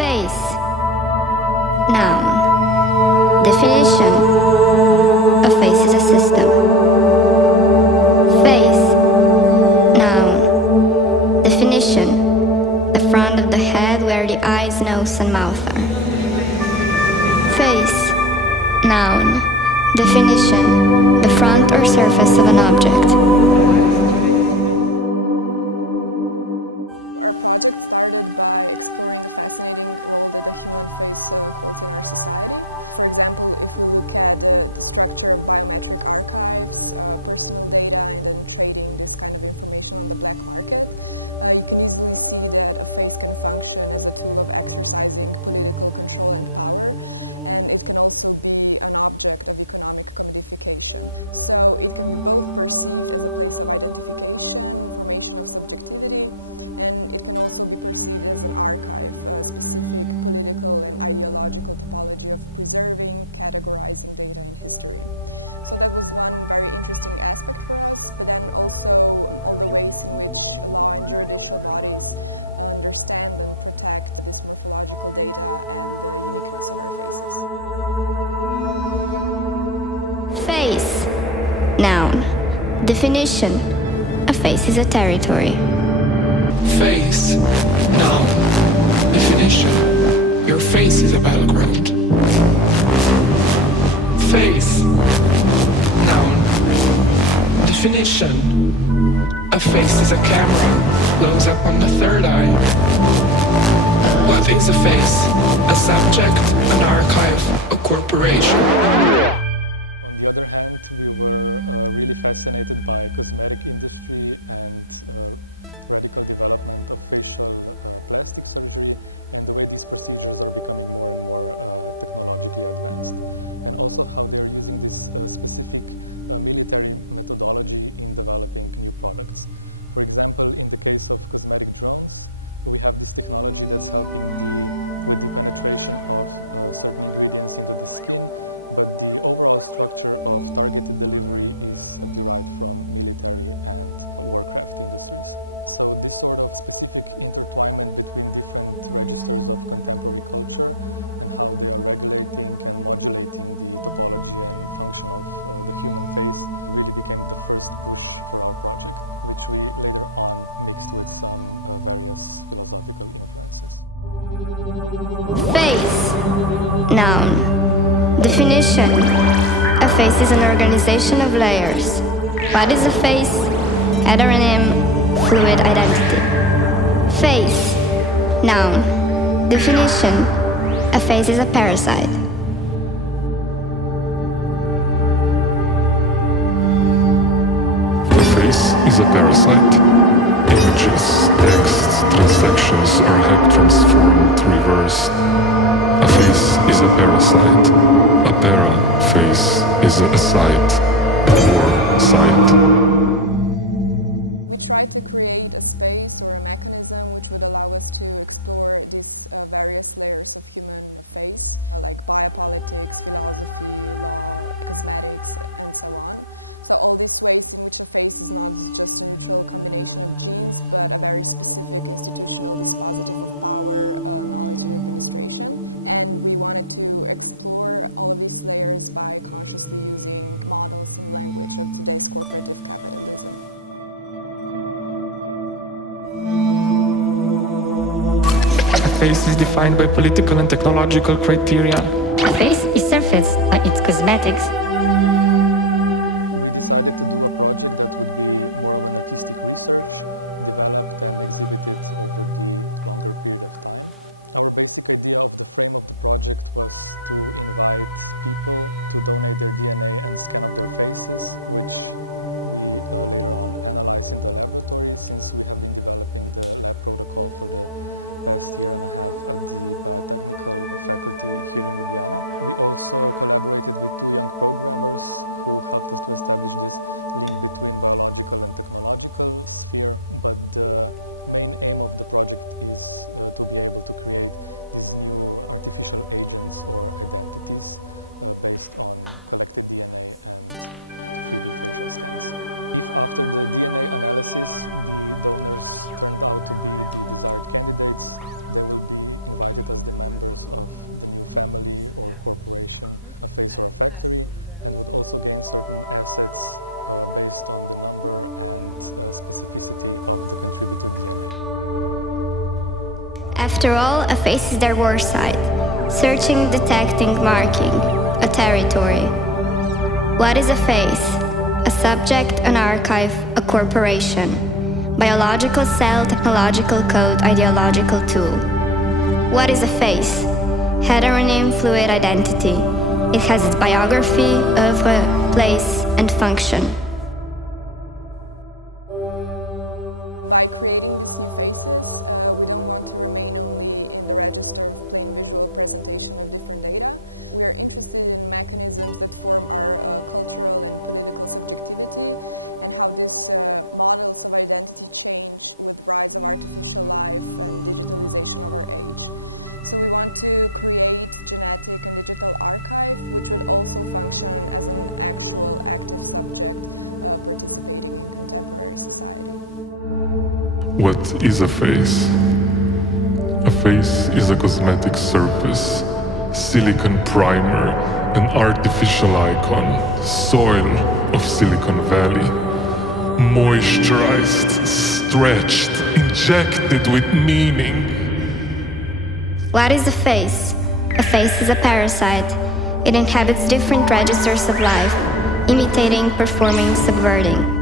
Face. Noun. Definition. A face is a system. Face. Noun. Definition. The front of the head where the eyes, nose and mouth are. Face. Noun. Definition. The front or surface of an object. Face. Noun. Definition. A face is a territory. Face. Noun. Definition. Your face is a battleground. Face. Noun. Definition. A face is a camera. Blows up on the third eye. What is a face? A subject, an archive, a corporation. Face. Noun. Definition. A face is an organization of layers. What is a face? Heteronym, fluid identity. Face. Noun. Definition. A face is a parasite. A face is a parasite. Images, texts, transactions are hacked, transformed, reversed. A face is a parasite. A para-face is a site or site. Face is defined by political and technological criteria. A face is surfaced by its cosmetics. After all, a face is their war site, searching, detecting, marking, a territory. What is a face? A subject, an archive, a corporation. Biological cell, technological code, ideological tool. What is a face? Heteronym, fluid identity. It has its biography, oeuvre, place, and function. What is a face? A face is a cosmetic surface, silicon primer, an artificial icon, soil of Silicon Valley, moisturized, stretched, injected with meaning. What is a face? A face is a parasite. It inhabits different registers of life, imitating, performing, subverting.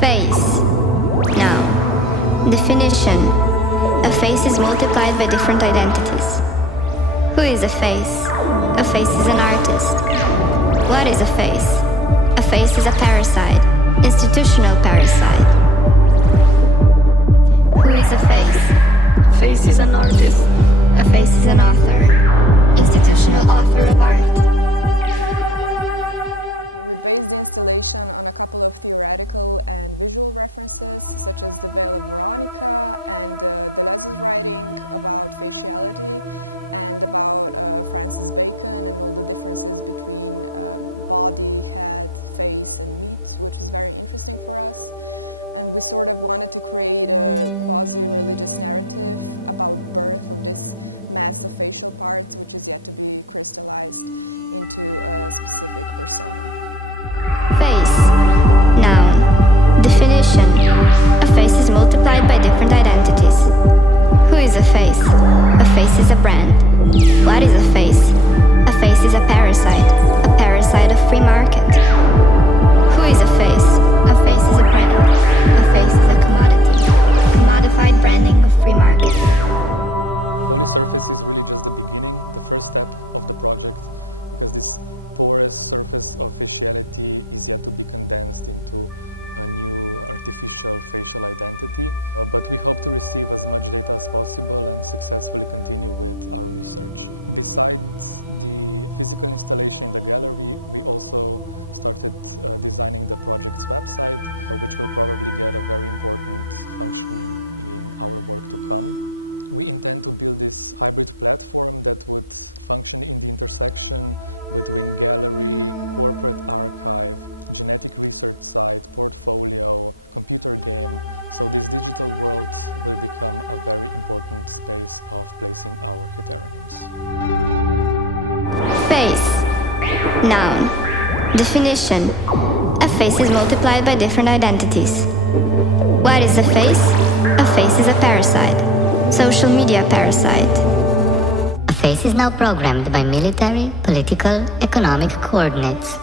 Face. Noun. Definition. A face is multiplied by different identities. Who is a face? A face is an artist. What is a face? A face is a parasite. Institutional parasite. Who is a face? A face is an artist. A face is an author. Institutional author of art. Noun. Definition. A face is multiplied by different identities. What is a face? A face is a parasite. Social media parasite. A face is now programmed by military, political, economic coordinates.